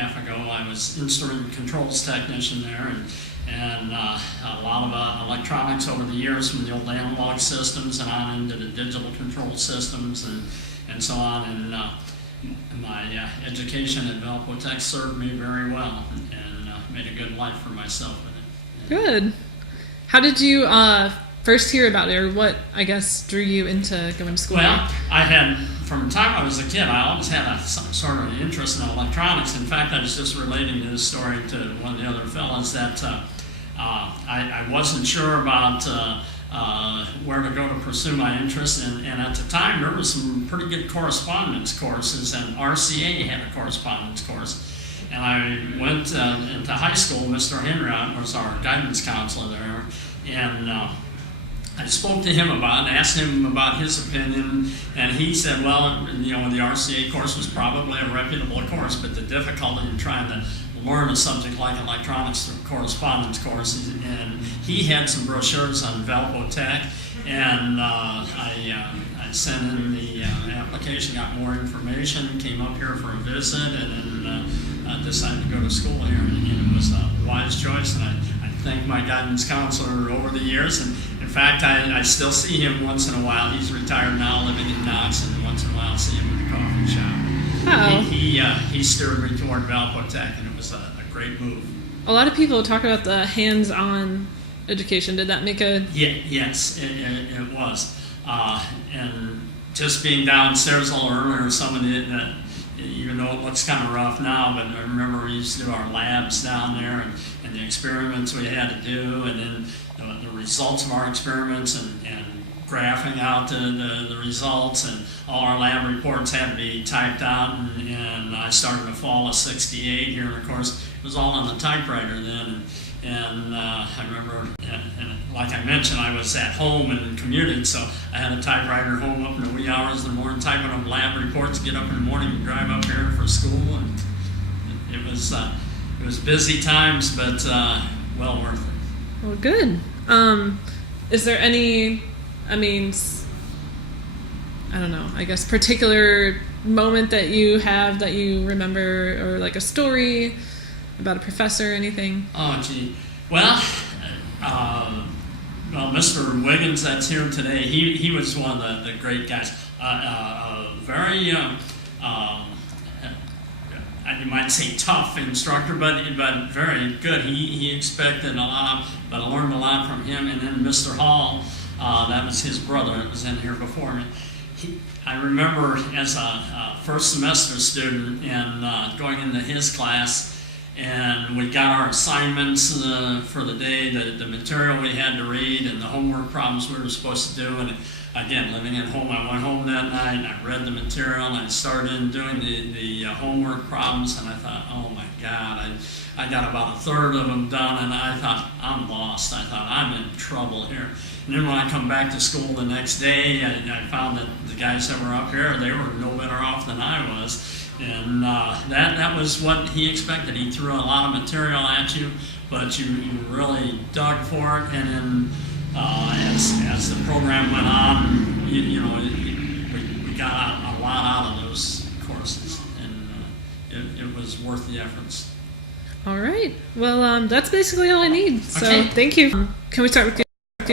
half ago. I was instrument controls technician there, and a lot of electronics over the years, from the old analog systems and on into the digital control systems and so on. And my education at Valparaiso served me very well and made a good life for myself with it. Good. How did you first hear about it, or what, I guess, drew you into going to school? Well, I had, from the time I was a kid, I always had some sort of interest in electronics. In fact, I was just relating this story to one of the other fellows that I wasn't sure about where to go to pursue my interest, and at the time there were some pretty good correspondence courses, and RCA had a correspondence course. And I went into high school. Mr. Henry was our guidance counselor there, and I spoke to him about it, asked him about his opinion, and he said, well, the RCA course was probably a reputable course, but the difficulty in trying to learn a subject like electronics through correspondence courses, and he had some brochures on Valparaiso, and I sent in the application, got more information, came up here for a visit, and then decided to go to school here, and it was a wise choice, and I thank my guidance counselor over the years, and in fact, I still see him once in a while. He's retired now, living in Knox, and once in a while I see him in the coffee shop. Oh. He steered me toward Valparaiso, and it was a great move. A lot of people talk about the hands-on education. Did that make a... Yes, it was. And just being downstairs a little earlier, some of the, even though it looks kind of rough now, but I remember we used to do our labs down there, and the experiments we had to do, and then the results of our experiments, and graphing out the results, and all our lab reports had to be typed out, and I started in the fall of '68 here, and of course it was all on the typewriter then, and I remember, and like I mentioned, I was at home and commuted, so I had a typewriter home up in the wee hours of the morning, typing up lab reports, get up in the morning and drive up here for school, and it was busy times, but well worth it. Well, good. Is there any, I don't know, I guess particular moment that you have that you remember, or like a story about a professor or anything? Oh, gee. Well, Mr. Wiggins, that's here today, he was one of the great guys. Very, you might say tough instructor, but very good. He expected a lot, but I learned a lot from him. And then Mr. Hall, that was his brother, that was in here before me. I remember as a first semester student and going into his class, and we got our assignments for the day, the material we had to read, and the homework problems we were supposed to do. And again, living at home, I went home that night, and I read the material, and I started doing the homework problems, and I thought, oh my God, I got about a third of them done, and I thought, I'm lost. I thought, I'm in trouble here. And then when I come back to school the next day, I found that the guys that were up here, they were no better off than I was. And that was what he expected. He threw a lot of material at you, but you really dug for it, and then as the program went on, we got a lot out of those courses, and it was worth the efforts. All right. Well, that's basically all I need. So Okay. Thank you. Can we start with you?